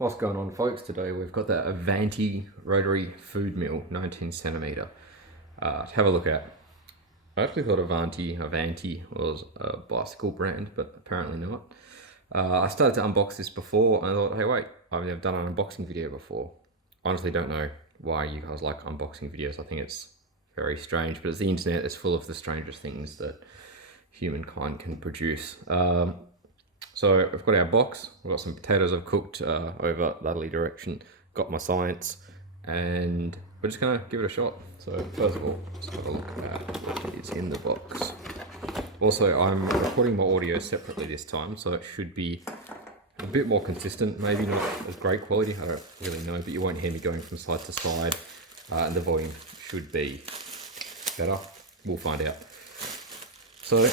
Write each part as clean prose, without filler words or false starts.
What's going on, folks? Today we've got the Avanti Rotary food mill, 19 centimeter, to have a look at. I actually thought Avanti was a bicycle brand, but apparently not. I started to unbox this before and I thought, hey wait, I've never done an unboxing video before. Honestly don't know why you guys like unboxing videos. I think it's very strange, but it's the internet. It's full of the strangest things that humankind can produce. So we've got our box, we've got some potatoes I've cooked over latterly direction, got my science, and we're just gonna give it a shot. So first of all, let's have a look at what is in the box. Also, I'm recording my audio separately this time, so it should be a bit more consistent, maybe not as great quality, I don't really know, but you won't hear me going from side to side, and the volume should be better. We'll find out. So,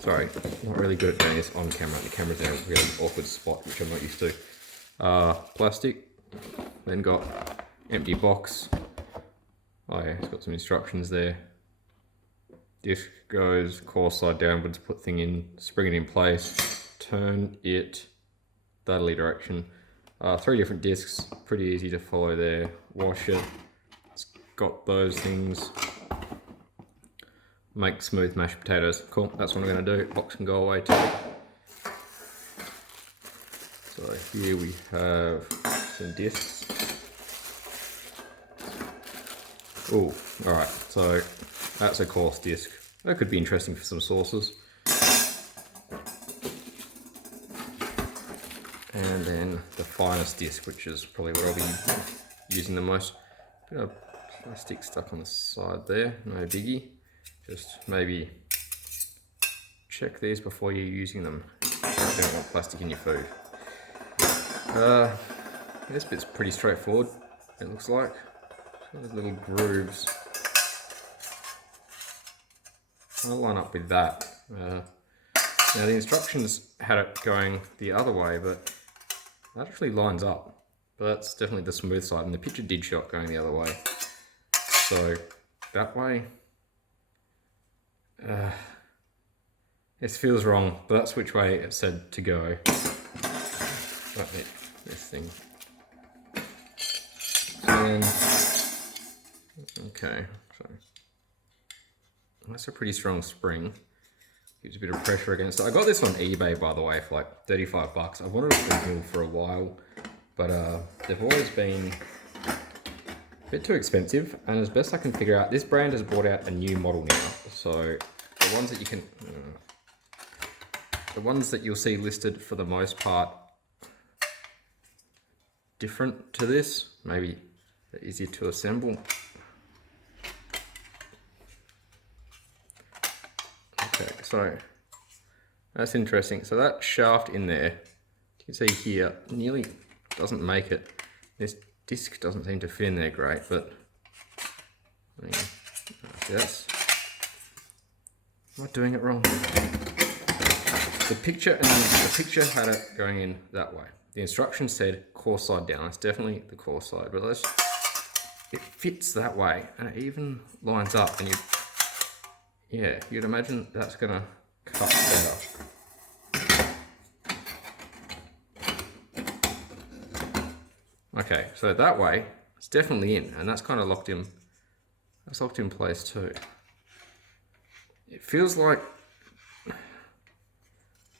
sorry, not really good at doing this on camera. The camera's in a really awkward spot, which I'm not used to. Plastic, then got empty box. Oh yeah, it's got some instructions there. Disc goes course side downwards, put thing in, spring it in place, turn it latterly direction. 3 different discs, pretty easy to follow there. Wash it. It's got those things. Make smooth mashed potatoes. Cool, that's what I'm going to do. Box can go away too. So here we have some discs. Oh, alright, so that's a coarse disc. That could be interesting for some sauces. And then the finest disc, which is probably what I'll be using the most. Bit of plastic stuck on the side there, no biggie. Just maybe check these before you're using them. You don't want plastic in your food. This bit's pretty straightforward, it looks like. Those little grooves. I'll line up with that. Now the instructions had it going the other way, but that actually lines up. But that's definitely the smooth side, and the picture did show it going the other way. So that way, this feels wrong, but that's which way it said to go. Right, this thing. And okay, so that's a pretty strong spring. Gives a bit of pressure against it. I got this on eBay, by the way, for like 35 bucks. I've wanted a food mill for a while, but they've always been a bit too expensive, and as best I can figure out, this brand has brought out a new model now. So the ones that you can, the ones that you'll see listed for the most part different to this, maybe they're easier to assemble. Okay, so that's interesting. So that shaft in there, you can see here, nearly doesn't make it. This disc doesn't seem to fit in there great, but yes. Am I doing it wrong? The picture had it going in that way. The instructions said course side down. It's definitely the course side, but it fits that way, and it even lines up. And you'd imagine that's gonna cut better. Okay, so that way it's definitely in, and that's kind of locked in. That's locked in place too. It feels like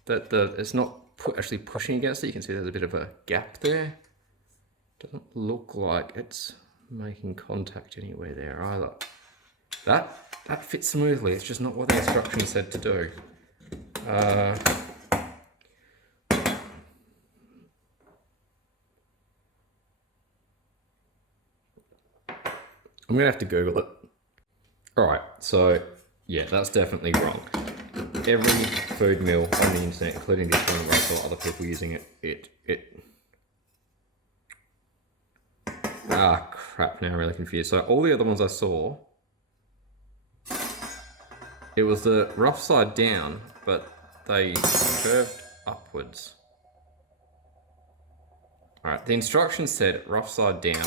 that it's not actually pushing against it. You can see there's a bit of a gap there. Doesn't look like it's making contact anywhere there either. That fits smoothly. It's just not what the instructions said to do. I'm gonna have to Google it. Alright, so yeah, that's definitely wrong. Every food mill on the internet, including this one, where I saw other people using it, crap, now I'm really confused. So all the other ones I saw, it was the rough side down, but they curved upwards. Alright, the instructions said rough side down.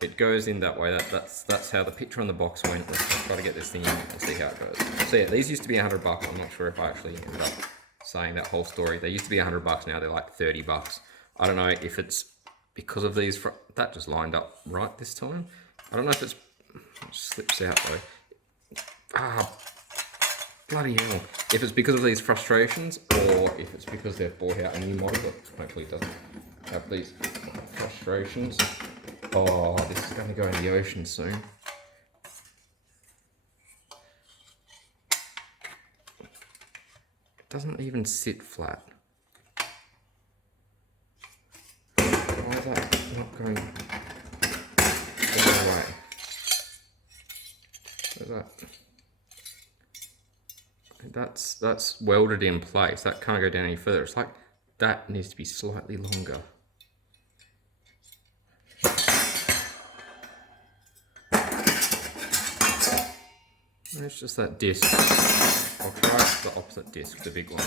It goes in that way. That's how the picture on the box went. Let's try to get this thing in and see how it goes. So yeah, these used to be $100. I'm not sure if I actually ended up saying that whole story. They used to be $100. Now they're like 30 bucks. I don't know if it's because of these, that just lined up right this time. I don't know if it slips out though. Ah, bloody hell. If it's because of these frustrations or if it's because they've bought out a new model that hopefully doesn't have these frustrations. Oh, this is going to go in the ocean soon. It doesn't even sit flat. Why is that not going all the way? Where's that? That's welded in place. That can't go down any further. It's like that needs to be slightly longer. It's just that disc. I'll try the opposite disc, the big one.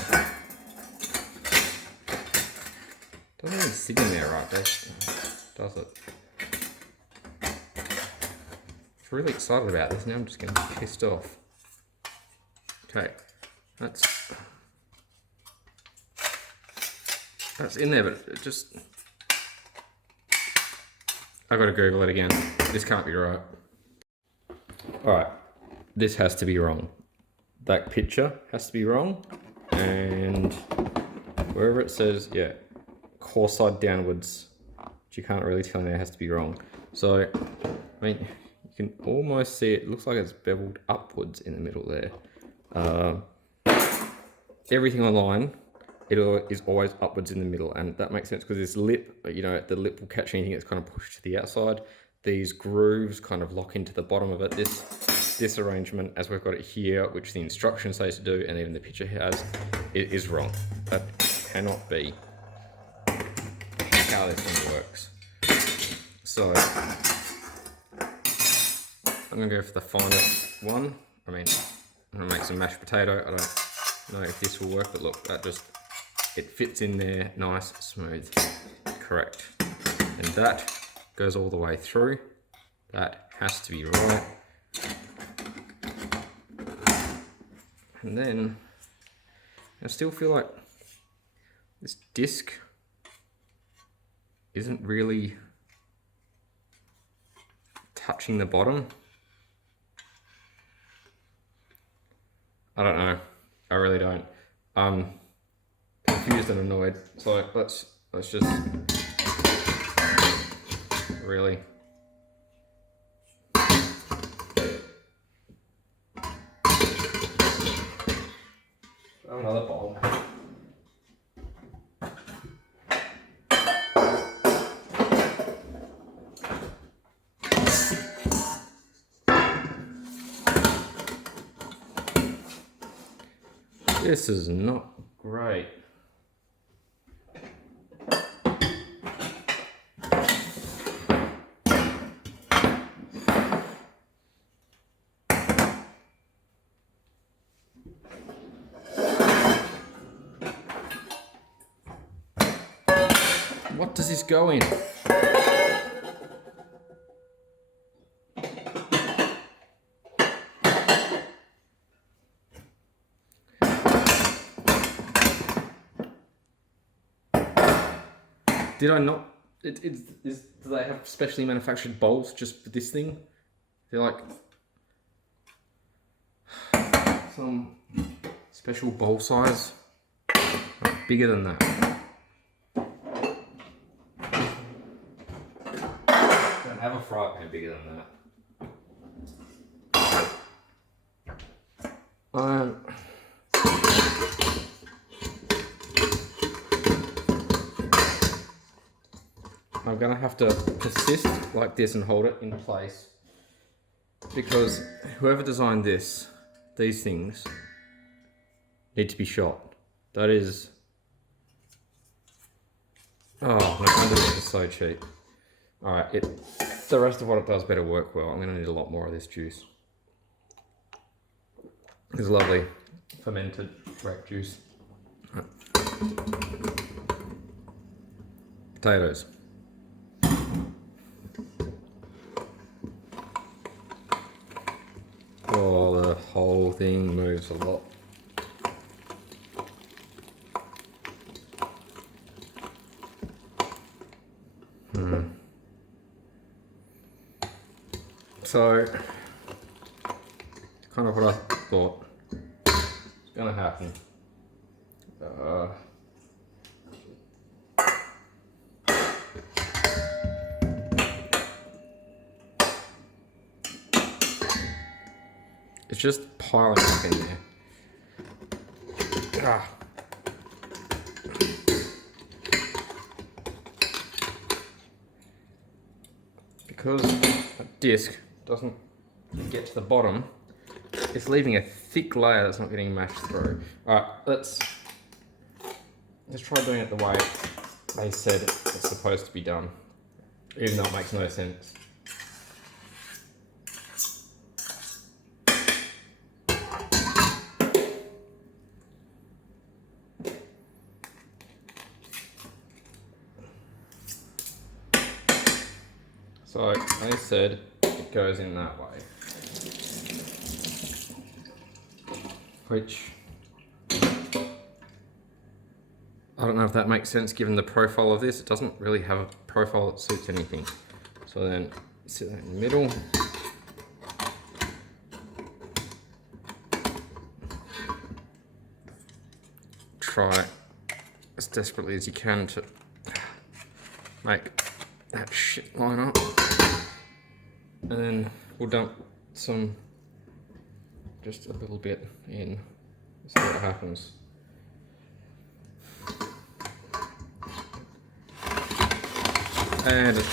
Doesn't even sit in there right, does it? I was really excited about this, now I'm just getting pissed off. Okay, that's in there, but it just... I gotta Google it again. This can't be right. Alright, this has to be wrong. That picture has to be wrong, and wherever it says, yeah, core side downwards, which you can't really tell now, has to be wrong. So, I mean, you can almost see it looks like it's beveled upwards in the middle there. Everything online, it is always upwards in the middle, and that makes sense because this lip, you know, the lip will catch anything that's kind of pushed to the outside. These grooves kind of lock into the bottom of it. This arrangement, as we've got it here, which the instruction says to do, and even the picture has, it is wrong. That cannot be how this thing works. So I'm gonna go for the finest one. I mean, I'm gonna make some mashed potato. I don't know if this will work, but look, that just, it fits in there, nice, smooth, correct. And that goes all the way through. That has to be right. And then I still feel like this disc isn't really touching the bottom. I don't know. I really don't. I'm confused and annoyed. So let's just really. Another bowl. This is not great. What does this go in? Did I not? Do they have specially manufactured bowls just for this thing? They're like some special bowl size, bigger than that. Don't have a fry pan bigger than that. I'm gonna have to persist like this and hold it in place because whoever designed these things need to be shot. That is, oh, no wonder this is so cheap. All right, the rest of what it does better work well. I'm gonna need a lot more of this juice. It's lovely fermented grape juice. Right. Potatoes. Oh, the whole thing moves a lot. So, kind of what I thought was going to happen. It's just piling up in there. Because that disc doesn't get to the bottom, it's leaving a thick layer that's not getting mashed through. Alright, let's try doing it the way they said it's supposed to be done, even though it makes no sense. So they said it goes in that way, which I don't know if that makes sense given the profile of this. It doesn't really have a profile that suits anything. So then sit that in the middle. Try as desperately as you can to make that shit line up. And then we'll dump some, just a little bit in, see what happens. And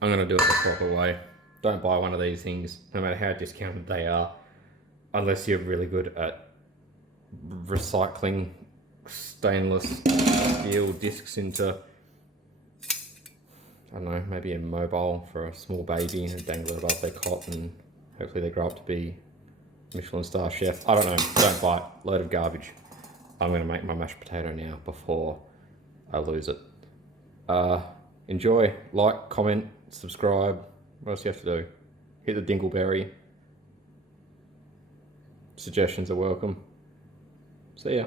I'm going to do it the proper way. Don't buy one of these things, no matter how discounted they are, unless you're really good at recycling stainless steel discs into, I don't know, maybe a mobile for a small baby and dangle it above their cot and hopefully they grow up to be Michelin star chef. I don't know, don't buy it, load of garbage. I'm going to make my mashed potato now before I lose it. Enjoy, like, comment, subscribe. What else do you have to do? Hit the dingleberry. Suggestions are welcome. See ya.